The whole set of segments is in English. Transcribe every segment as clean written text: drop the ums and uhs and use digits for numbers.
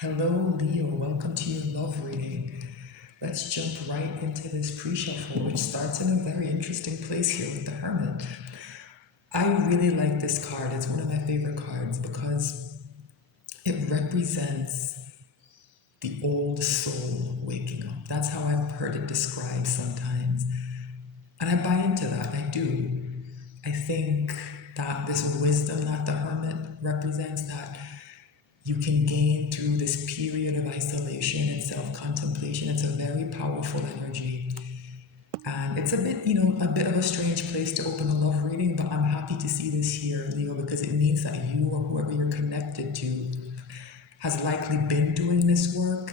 Hello, Leo. Welcome to your love reading. Let's jump right into this pre-shuffle, which starts in a very interesting place here with the Hermit. I really like this card. It's one of my favorite cards because it represents the old soul waking up. That's how I've heard it described sometimes. And I buy into that. I do. I think that this wisdom that the Hermit represents, that you can gain through this period of isolation and self-contemplation. It's a very powerful energy. And it's a bit, a bit of a strange place to open a love reading, but I'm happy to see this here, Leo, because it means that you or whoever you're connected to has likely been doing this work,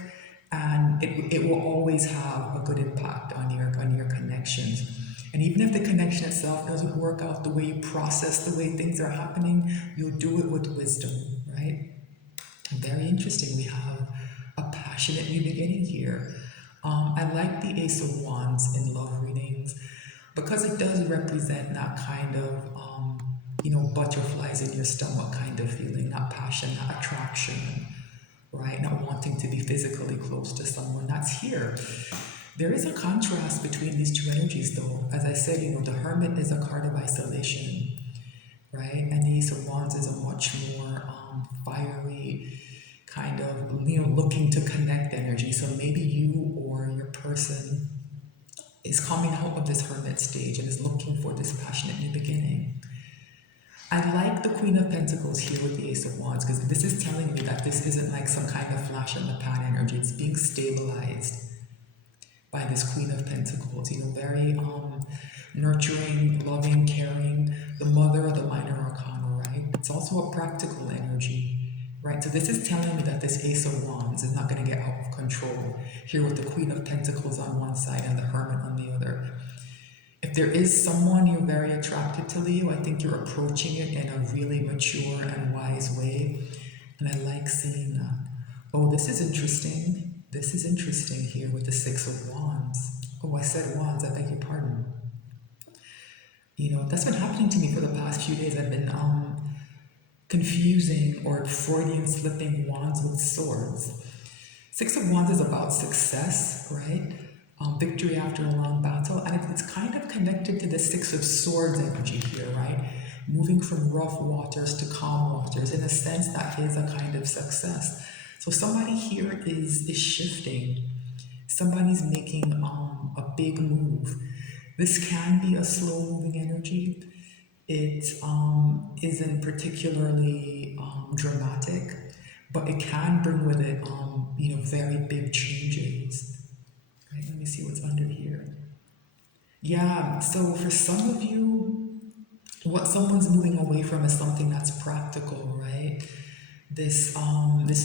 and it will always have a good impact on your connections. And even if the connection itself doesn't work out the way you process the way things are happening, you'll do it with wisdom, right? Very interesting. We have a passionate new beginning here. I like the Ace of Wands in love readings because it does represent that kind of, butterflies in your stomach kind of feeling, that passion, that attraction, right? Not wanting to be physically close to someone. That's here. There is a contrast between these two energies, though. As I said, the Hermit is a card of isolation, right? And the Ace of Wands is a much more fiery, kind of, looking to connect energy. So maybe you or your person is coming out of this Hermit stage and is looking for this passionate new beginning. I like the Queen of Pentacles here with the Ace of Wands because this is telling me that this isn't like some kind of flash in the pan energy. It's being stabilized by this Queen of Pentacles, very nurturing, loving, caring, the mother of the minor arcana, right? It's also a practical energy, right? So this is telling me that this Ace of Wands is not going to get out of control here with the Queen of Pentacles on one side and the Hermit on the other. If there is someone you're very attracted to, Leo, I think you're approaching it in a really mature and wise way. And I like seeing that. Oh, this is interesting. This is interesting here with the Six of Wands. Oh, I said Wands, I beg your pardon. That's been happening to me for the past few days. I've been confusing or Freudian slipping wands with swords. Six of Wands is about success, right? Victory after a long battle, and it's kind of connected to the Six of Swords energy here, right? Moving from rough waters to calm waters. In a sense, that is a kind of success. So somebody here is shifting. Somebody's making a big move. This can be a slow-moving energy. It isn't particularly dramatic, but it can bring with it, very big changes. Right, let me see what's under here. Yeah, so for some of you, what someone's moving away from is something that's practical, right? This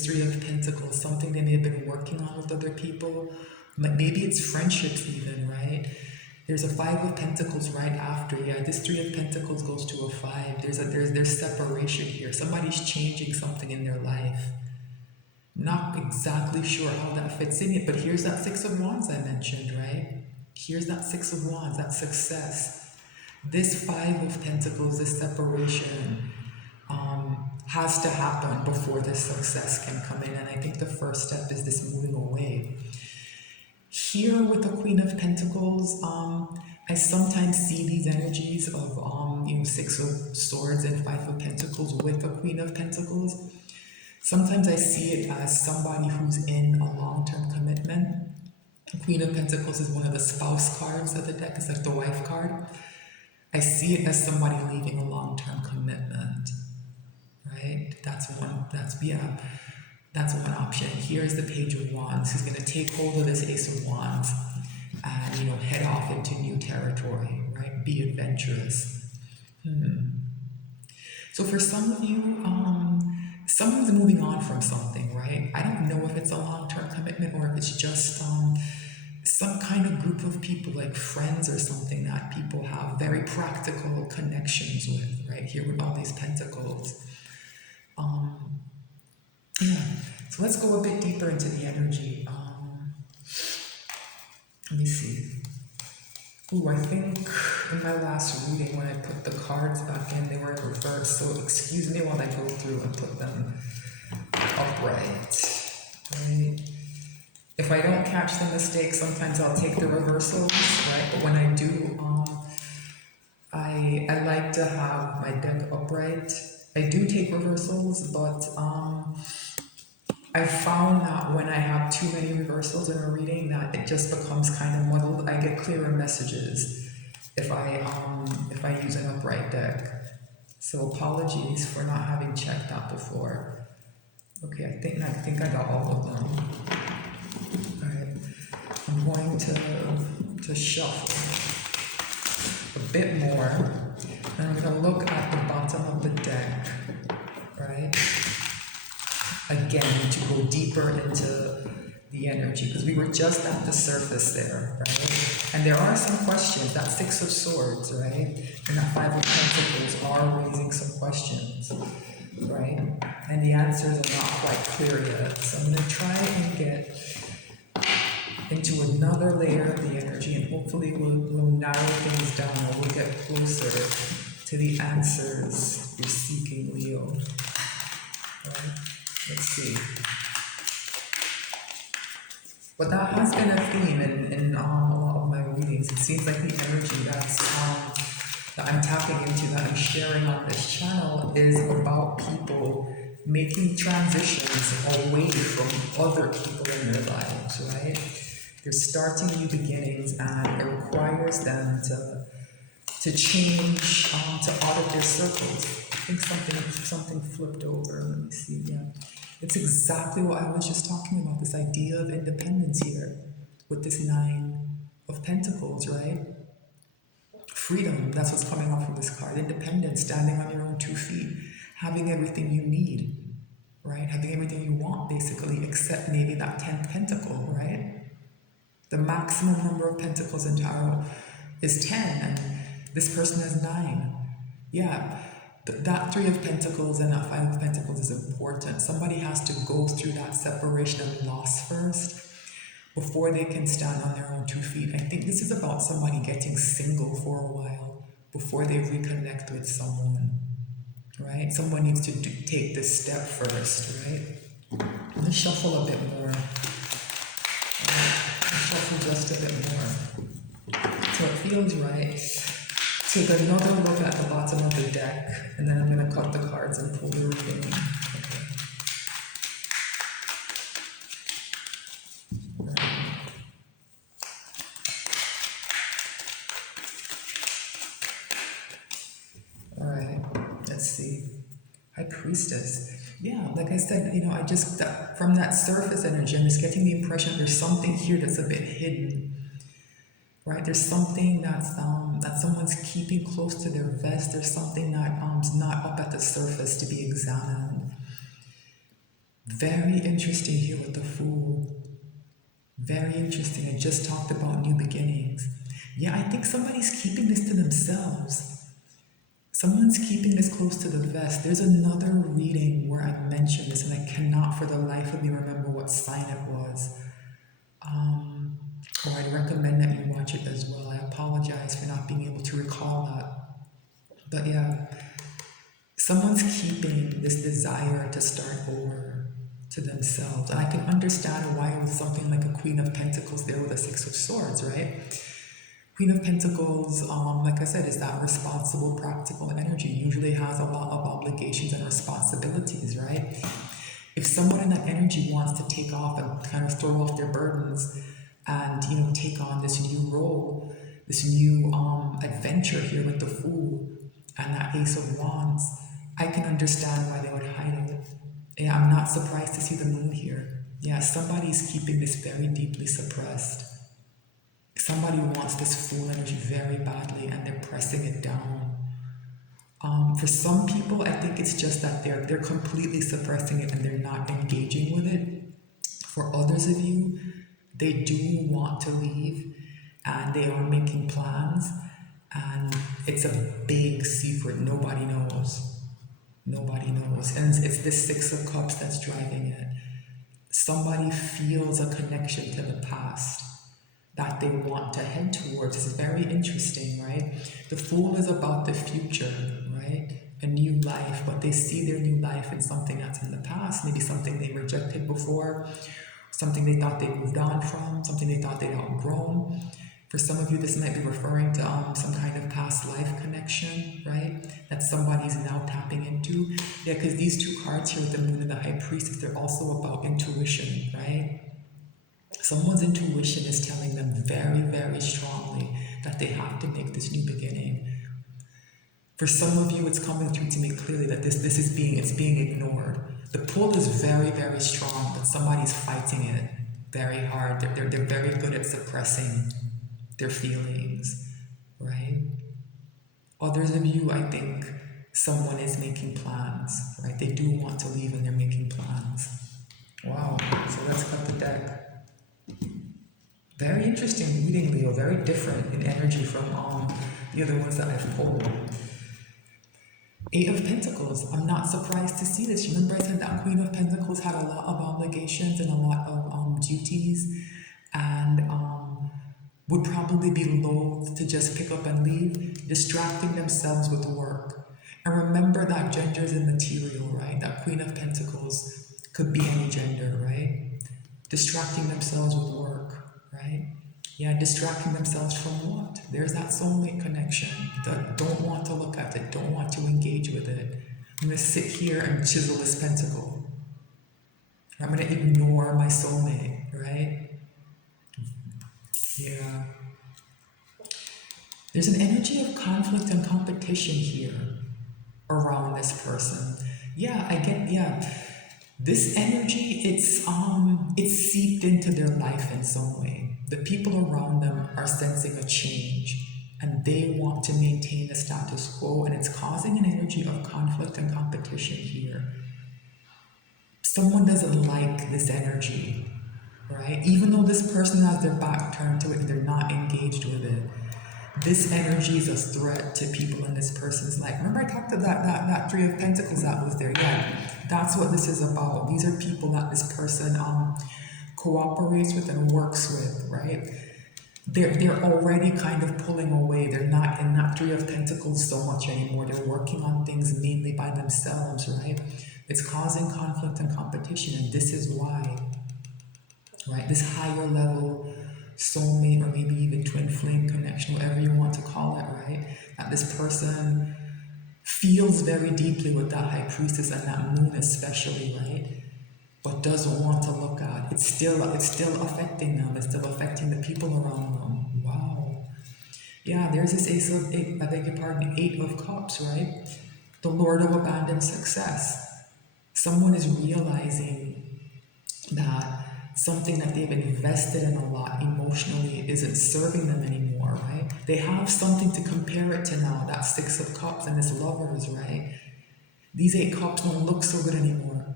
Three of Pentacles, something they may have been working on with other people. Maybe it's friendships even, right? There's a Five of Pentacles right after. Yeah, this Three of Pentacles goes to a five. There's separation here. Somebody's changing something in their life. Not exactly sure how that fits in it, but here's that Six of Wands I mentioned, right? Here's that Six of Wands, that success. This Five of Pentacles, this separation, has to happen before this success can come in. And I think the first step is this moving away. Here with the Queen of Pentacles, I sometimes see these energies of Six of Swords and Five of Pentacles with the Queen of Pentacles. Sometimes I see it as somebody who's in a long-term commitment. Queen of Pentacles is one of the spouse cards of the deck. It's like the wife card. I see it as somebody leaving a long-term commitment, right? That's one option. Here's the Page of Wands, who's going to take hold of this Ace of Wands and, head off into new territory, right? Be adventurous. So for some of you, someone's moving on from something, right? I don't know if it's a long-term commitment or if it's just some kind of group of people, like friends or something, that people have very practical connections with, right? Here with all these pentacles. Yeah, so let's go a bit deeper into the energy. Let me see. Ooh, I think in my last reading, when I put the cards back in, they were in reverse. So excuse me while I go through and put them upright. right? If I don't catch the mistake, sometimes I'll take the reversals, right? But when I do, I like to have my deck upright. I do take reversals, but I found that when I have too many reversals in a reading, that it just becomes kind of muddled. I get clearer messages if I use an upright deck. So apologies for not having checked that before. Okay, I think I got all of them. All right, I'm going to shuffle a bit more, and I'm going to look at the bottom of the deck, right? Again, to go deeper into the energy, because we were just at the surface there, right? And there are some questions. That Six of Swords, right? And that Five of Pentacles are raising some questions, right? And the answers are not quite clear yet. So I'm going to try and get into another layer of the energy, and hopefully we'll narrow things down, or we'll get closer to the answers you're seeking, Leo. Right? Let's see. But that has been a theme in a lot of my readings. It seems like the energy that I'm tapping into, that I'm sharing on this channel, is about people making transitions away from other people in their lives, right? They're starting new beginnings, and it requires them to change, to audit their circles. I think something flipped over. Let me see. Yeah, it's exactly what I was just talking about. This idea of independence here, with this Nine of Pentacles, right? Freedom. That's what's coming off of this card. Independence, standing on your own 2 feet, having everything you need, right? Having everything you want, basically, except maybe that 10th pentacle, right? The maximum number of pentacles in tarot is 10, and this person has 9. Yeah, that Three of Pentacles and that Five of Pentacles is important. Somebody has to go through that separation and loss first before they can stand on their own 2 feet. I think this is about somebody getting single for a while before they reconnect with someone, right? Someone needs to take this step first, right? Let's shuffle a bit more. Shuffle just a bit more. So it feels right. Take another look at the bottom of the deck, and then I'm going to cut the cards and pull the reading. Okay. All right, let's see. High Priestess. Yeah, like I said, I just, from that surface energy, I'm just getting the impression there's something here that's a bit hidden, right? There's something that someone's keeping close to their vest. There's something that's not up at the surface to be examined. Very interesting here with the Fool. Very interesting. I just talked about new beginnings. Yeah, I think somebody's keeping this to themselves. Someone's keeping this close to the vest. There's another reading where I mentioned this, and I cannot for the life of me remember what sign it was. Or I'd recommend that you watch it as well. I apologize for not being able to recall that. But yeah, someone's keeping this desire to start over to themselves. And I can understand why with something like a Queen of Pentacles there with a Six of Swords, right? Queen of Pentacles, like I said, is that responsible, practical energy. Usually has a lot of obligations and responsibilities, right? If someone in that energy wants to take off and kind of throw off their burdens and, take on this new role, this new adventure here with the Fool and that Ace of Wands, I can understand why they would hide it. Yeah, I'm not surprised to see the Moon here. Yeah, somebody's keeping this very deeply suppressed. Somebody wants this Fool energy very badly, and they're pressing it down. For some people, I think it's just that they're completely suppressing it and they're not engaging with it. For others of you, they do want to leave and they are making plans, and it's a big secret. Nobody knows. Nobody knows. And it's this Six of Cups that's driving it. Somebody feels a connection to the past that they want to head towards. It's very interesting, right? The Fool is about the future, right? A new life, but they see their new life in something that's in the past, maybe something they rejected before, something they thought they moved on from, something they thought they'd outgrown. For some of you, this might be referring to some kind of past life connection, right? That somebody's now tapping into. Yeah, because these two cards here with the Moon and the High Priestess, they're also about intuition, right? Someone's intuition is telling them very, very strongly that they have to make this new beginning. For some of you, it's coming through to me clearly that this is being ignored. The pull is very, very strong, but somebody's fighting it very hard. They're very good at suppressing their feelings, right? Others of you, I think, someone is making plans, right? They do want to leave and they're making plans. Wow, so let's cut the deck. Very interesting reading, Leo, very different in energy from the other ones that I've pulled. Eight of Pentacles, I'm not surprised to see this. Remember I said that Queen of Pentacles had a lot of obligations and a lot of duties, and would probably be loath to just pick up and leave, distracting themselves with work. And remember that gender is immaterial, right? That Queen of Pentacles could be any gender, right? Distracting themselves with work, right? Yeah, distracting themselves from what? There's that soulmate connection. Don't want to look at it, don't want to engage with it. I'm going to sit here and chisel this pentacle. I'm going to ignore my soulmate, right? Yeah. There's an energy of conflict and competition here around this person. Yeah, I get, yeah. This energy, it's seeped into their life in some way. The people around them are sensing a change and they want to maintain the status quo, and it's causing an energy of conflict and competition here. Someone doesn't like this energy, right? Even though this person has their back turned to it and they're not engaged with it, this energy is a threat to people in this person's life. Remember I talked about that Three of Pentacles that was there? Yeah, that's what this is about. These are people that this person cooperates with and works with, right? They're already kind of pulling away. They're not in that Three of Pentacles so much anymore. They're working on things mainly by themselves, right? It's causing conflict and competition, and this is why, right? This higher level soulmate, or maybe even twin flame connection, whatever you want to call it, right? That this person feels very deeply with that High Priestess and that Moon especially, right? But doesn't want to look at. It's still affecting them. It's still affecting the people around them. Wow. Yeah, there's this Eight of Cups, right? The Lord of Abandoned Success. Someone is realizing that something that they've invested in a lot emotionally isn't serving them anymore, right? They have something to compare it to now, that Six of Cups and this Lovers, right? These 8 cups don't look so good anymore.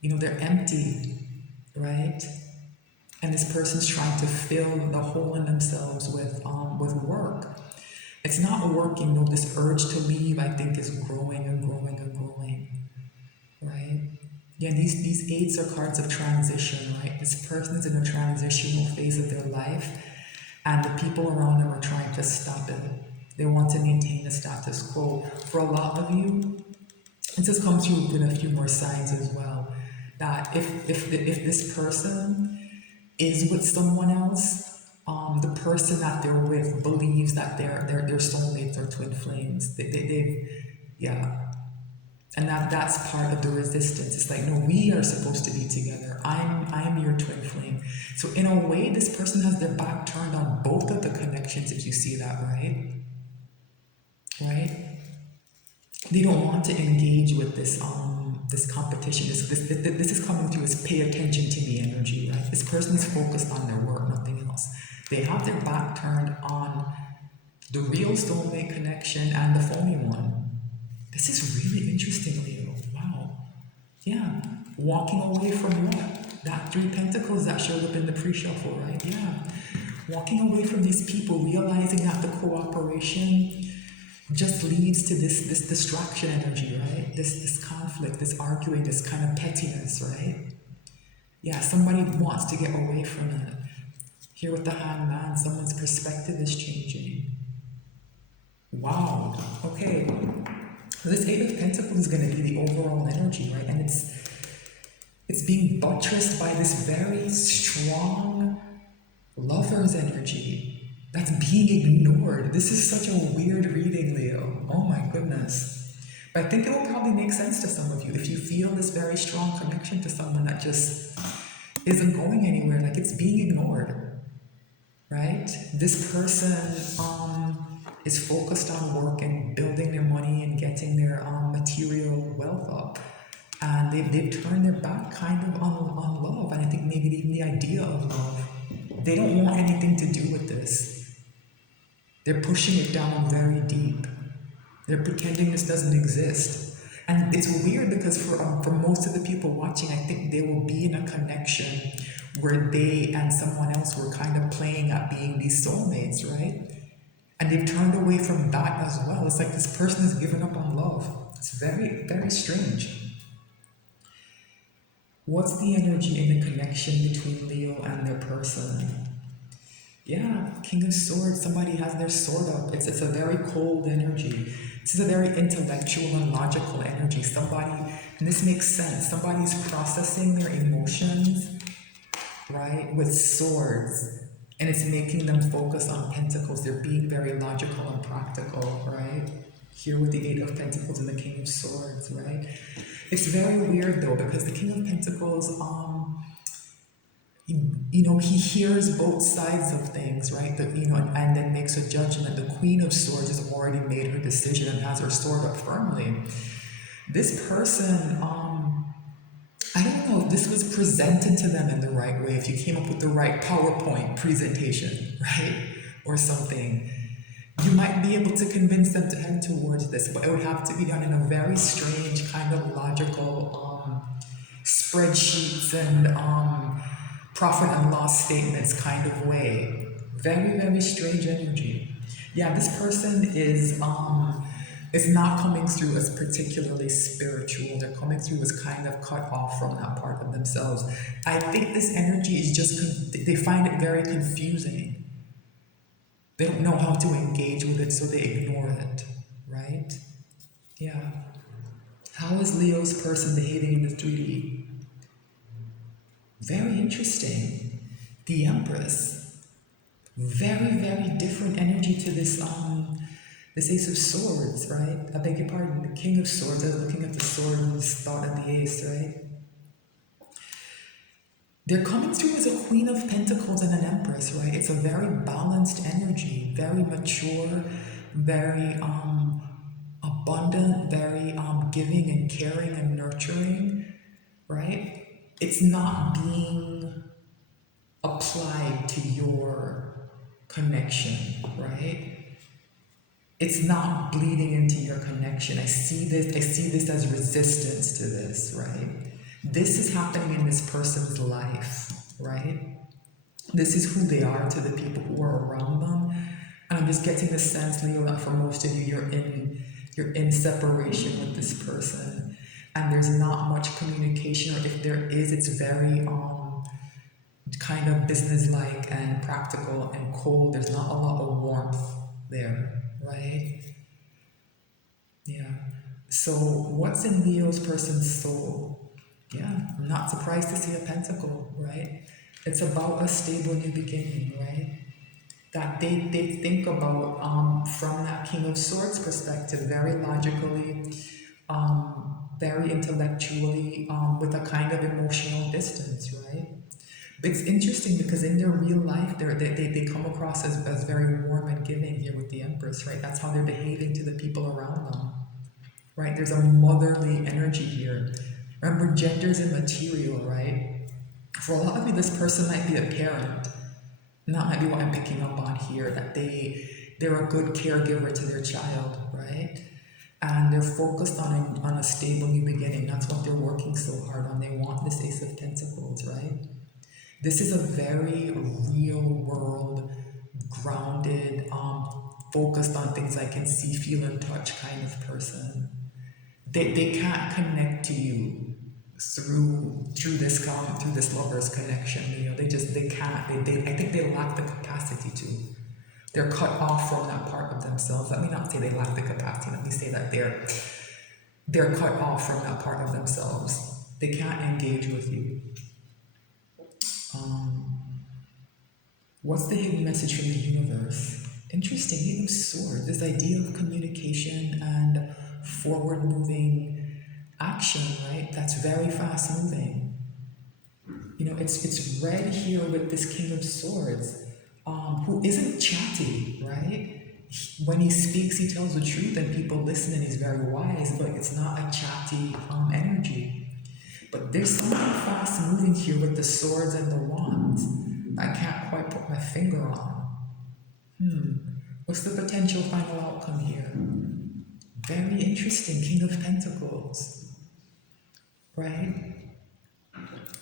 You know, they're empty, right? And this person's trying to fill the hole in themselves with work. It's not working, though. This urge to leave, I think, is growing and growing and growing, right? Yeah, these 8s are cards of transition, right? This person is in a transitional phase of their life, and the people around them are trying to stop it. They want to maintain the status quo. For a lot of you, it just comes through with a few more signs as well, that if this person is with someone else, the person that they're with believes that they're soulmates or twin flames. Yeah. And that's part of the resistance. It's like, no, we are supposed to be together. I'm your twin flame. So in a way, this person has their back turned on both of the connections, if you see that, right? Right? They don't want to engage with this competition. This is coming through as pay attention to me energy, right? This person is focused on their work, nothing else. They have their back turned on the real soulmate connection and the phony one. This is really interesting, Leo. Wow. Yeah. Walking away from what? That 3 Pentacles that showed up in the pre-shuffle, right? Yeah. Walking away from these people, realizing that the cooperation just leads to this distraction energy, right? This conflict, this arguing, this kind of pettiness, right? Yeah, somebody wants to get away from it. Here with the Hangman, someone's perspective is changing. Wow. Okay. So this 8 of Pentacles is going to be the overall energy, right? And It's being buttressed by this very strong lover's energy that's being ignored. This is such a weird reading, Leo. Oh my goodness. But I think it will probably make sense to some of you if you feel this very strong connection to someone that just isn't going anywhere, like it's being ignored, right? This person is focused on work and building their money and getting their material wealth up. And they've turned their back kind of on love, and I think maybe even the idea of love. They don't want anything to do with this. They're pushing it down very deep. They're pretending this doesn't exist. And it's weird because for most of the people watching, I think they will be in a connection where they and someone else were kind of playing at being these soulmates, right? And they've turned away from that as well. It's like this person has given up on love. It's very, very strange. What's the energy in the connection between Leo and their person? Yeah, King of Swords, somebody has their sword up. It's a very cold energy. This is a very intellectual and logical energy. Somebody, and this makes sense, somebody's processing their emotions, right, with swords. And it's making them focus on pentacles. They're being very logical and practical, right? Here with the Eight of Pentacles and the King of Swords, right? It's very weird though, because the King of Pentacles, he hears both sides of things, right? And then makes a judgment. The Queen of Swords has already made her decision and has her sword up firmly. This person, I don't know if this was presented to them in the right way, if you came up with the right PowerPoint presentation, right? Or something. You might be able to convince them to head towards this, but it would have to be done in a very strange, kind of logical spreadsheets and profit and loss statements kind of way. Very, very strange energy. Yeah, this person is not coming through as particularly spiritual. They're coming through as kind of cut off from that part of themselves. I think this energy is just, they find it very confusing. They don't know how to engage with it, so they ignore it, right? Yeah. How is Leo's person behaving in the 3D? Very interesting. The Empress. Very, very different energy to this Ace of Swords, right? I beg your pardon, the King of Swords. I was looking at the sword and just thought of the Ace, right? They're coming through as a Queen of Pentacles and an Empress, right? It's a very balanced energy, very mature, very abundant, very giving and caring and nurturing, right? It's not being applied to your connection, right? It's not bleeding into your connection. I see this as resistance to this, right? This is happening in this person's life, right? This is who they are to the people who are around them. And I'm just getting the sense, Leo, that for most of you, you're in separation with this person. And there's not much communication, or if there is, it's very kind of businesslike and practical and cold. There's not a lot of warmth there, right? Yeah. So what's in Leo's person's soul? Yeah, I'm not surprised to see a pentacle, right? It's about a stable new beginning, right? That they think about from that King of Swords perspective, very logically, very intellectually, with a kind of emotional distance, right? But it's interesting because in their real life, they come across as very warm and giving here with the Empress, right? That's how they're behaving to the people around them, right? There's a motherly energy here. Remember, gender's immaterial, right? For a lot of you, this person might be a parent. And that might be what I'm picking up on here, that they're a good caregiver to their child, right? And they're focused on a stable new beginning. That's what they're working so hard on. They want this Ace of Pentacles, right? This is a very real world, grounded, focused on things I can see, feel, and touch kind of person. They can't connect to you through this lover's connection. You know, they can't. I think they lack the capacity to. They're cut off from that part of themselves. Let me not say they lack the capacity. Let me say that they're cut off from that part of themselves. They can't engage with you. Um, what's the hidden message from the universe? Interesting, Eight of Swords, this idea of communication and forward moving action, right? That's very fast moving. You know, it's read here with this King of Swords, who isn't chatty, right? When he speaks, he tells the truth, and people listen, and he's very wise. But it's not a chatty energy. But there's something fast moving here with the swords and the wands that I can't quite put my finger on. What's the potential final outcome here? Very interesting, King of Pentacles, right?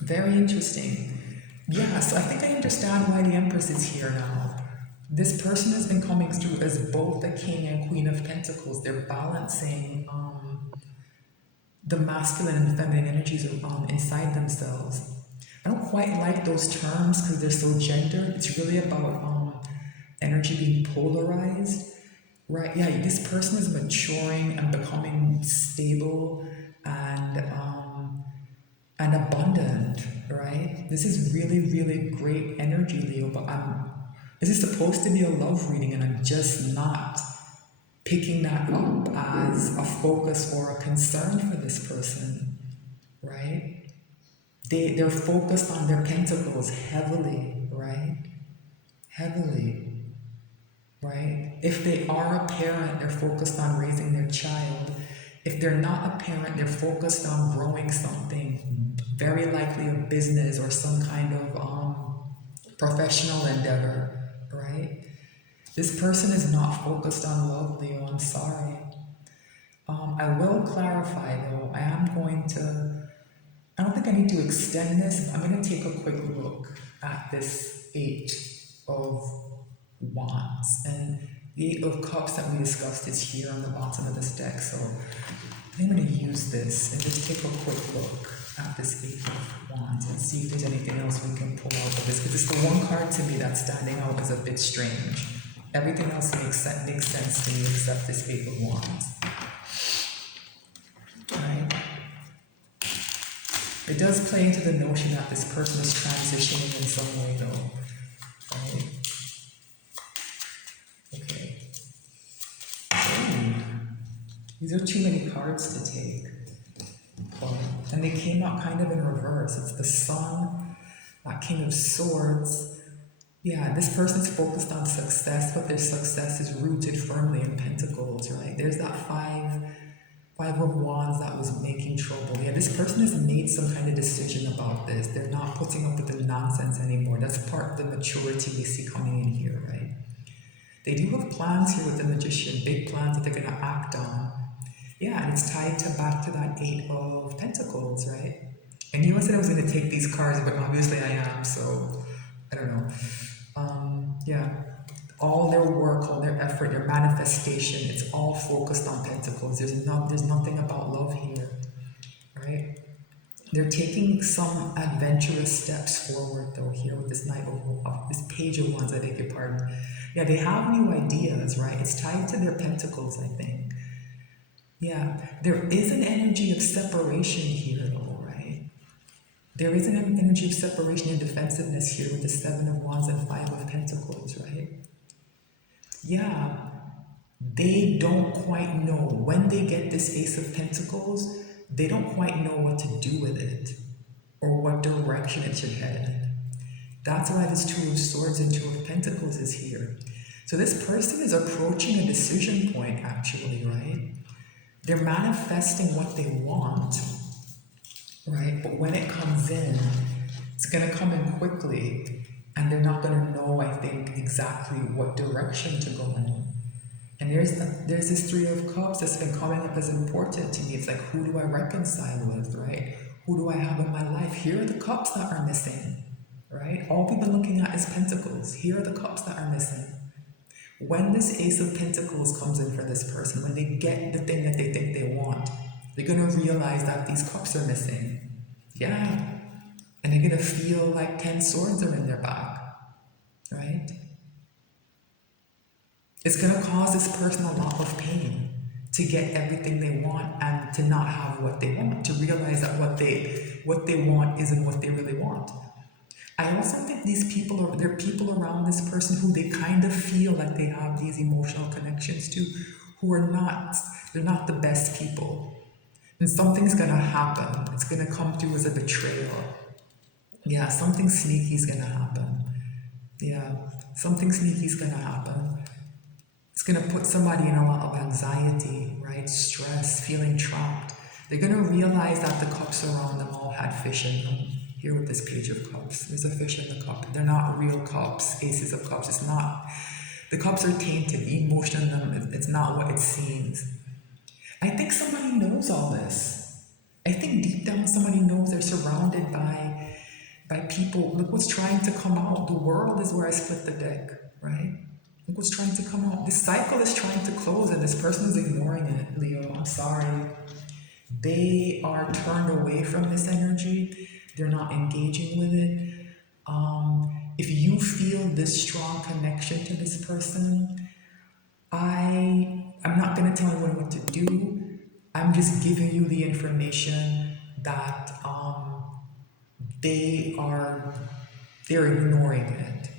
Very interesting. Yeah, so I think I understand why the Empress is here now. This person has been coming through as both the King and Queen of Pentacles. They're balancing the masculine and feminine energies inside themselves. I don't quite like those terms because they're so gendered. It's really about energy being polarized, right? Yeah, this person is maturing and becoming stable and abundant, right? This is really, really great energy, Leo. But this is supposed to be a love reading, and I'm just not picking that up as a focus or a concern for this person, right? They're focused on their pentacles heavily, right? Heavily, right? If they are a parent, they're focused on raising their child. If they're not a parent, they're focused on growing something, very likely a business or some kind of professional endeavor, right? This person is not focused on love, Leo. I'm sorry. I will clarify though. I don't think I need to extend this. I'm going to take a quick look at this Eight of Wands. And the Eight of Cups that we discussed is here on the bottom of this deck. So I think I'm going to use this and just take a quick look at this Eight of Wands and see if there's anything else we can pull out of this. Because it's the one card to me that's standing out as a bit strange. Everything else makes sense to me except this Eight of Wands. Right? It does play into the notion that this person is transitioning in some way though. Right? Okay. These are too many cards to take. And they came out kind of in reverse. It's the Sun, that King of Swords. Yeah, this person's focused on success, but their success is rooted firmly in Pentacles, right? There's that Five of Wands that was making trouble. Yeah, this person has made some kind of decision about this. They're not putting up with the nonsense anymore. That's part of the maturity we see coming in here, right? They do have plans here with the Magician, big plans that they're going to act on. Yeah, and it's tied back to that Eight of Pentacles, right? I knew I said I was going to take these cards, but obviously I am, so I don't know. Yeah, all their work, all their effort, their manifestation, it's all focused on Pentacles. There's nothing about love here, right? They're taking some adventurous steps forward though here with this this Page of Wands, I beg your pardon. Yeah, they have new ideas, right? It's tied to their Pentacles, I think. Yeah, there is an energy of separation here though, right? There is an energy of separation and defensiveness here with the Seven of Wands and Five of Pentacles, right? Yeah, they don't quite know. When they get this Ace of Pentacles, they don't quite know what to do with it or what direction it should head in. That's why this Two of Swords and Two of Pentacles is here. So this person is approaching a decision point actually, right? They're manifesting what they want, right? But when it comes in, it's going to come in quickly, and they're not going to know, I think, exactly what direction to go in. And there's this Three of Cups that's been coming up as important to me. It's like, who do I reconcile with, right? Who do I have in my life? Here are the cups that are missing, right? All we've been looking at is Pentacles. Here are the cups that are missing. When this Ace of Pentacles comes in for this person, when they get the thing that they think they want, they're going to realize that these cups are missing. Yeah. And they're going to feel like 10 swords are in their back, right? It's going to cause this person a lot of pain to get everything they want and to not have what they want, to realize that what they want isn't what they really want. I also think there are people around this person who they kind of feel like they have these emotional connections to, who are not, they're not the best people. And something's gonna happen. It's gonna come through as a betrayal. Yeah, something sneaky is gonna happen. Yeah, something sneaky is gonna happen. It's gonna put somebody in a lot of anxiety, right? Stress, feeling trapped. They're gonna realize that the cups around them all had fish in them. Here with this page of cups, there's a fish in the cup. They're not real cups, aces of cups. It's not. The cups are tainted. The emotion in them, it's not what it seems. I think somebody knows all this. I think deep down somebody knows they're surrounded by people. Look what's trying to come out. The world is where I split the deck, right? Look what's trying to come out. This cycle is trying to close and this person is ignoring it, Leo. I'm sorry. They are turned away from this energy. They're not engaging with it. If you feel this strong connection to this person, I'm not going to tell anyone what to do. I'm just giving you the information that they're ignoring it,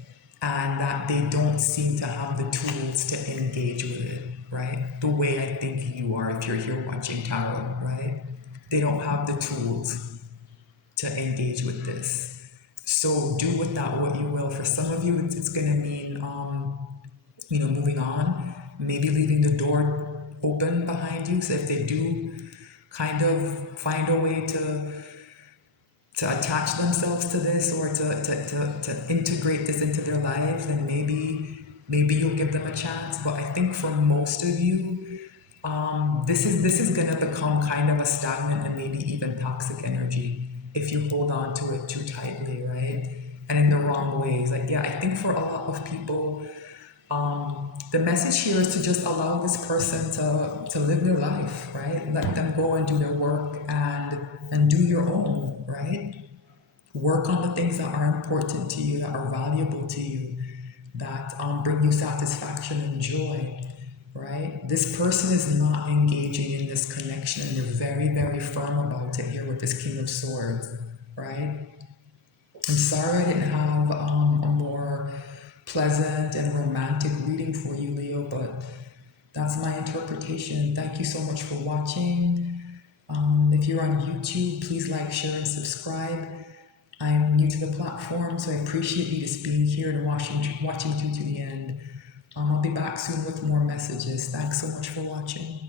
and that they don't seem to have the tools to engage with it, right? The way I think you are if you're here watching tarot, right? They don't have the tools to engage with this. So do with that what you will. For some of you, it's going to mean, moving on, maybe leaving the door open behind you. So if they do kind of find a way to attach themselves to this or to integrate this into their lives, then maybe you'll give them a chance. But I think for most of you, this is gonna become kind of a stagnant and maybe even toxic energy if you hold on to it too tightly, right? And in the wrong ways. Like, yeah, I think for a lot of people, the message here is to just allow this person to live their life, right? Let them go and do their work and do your own, right? Work on the things that are important to you, that are valuable to you, that bring you satisfaction and joy, right? This person is not engaging in this connection and they're very, very firm about it here with this King of Swords, right? I'm sorry I didn't have a more pleasant and romantic reading for you, Leo, but that's my interpretation. Thank you so much for watching. If you're on YouTube, please like, share, and subscribe. I'm new to the platform, so I appreciate you just being here and watching through to the end. I'll be back soon with more messages. Thanks so much for watching.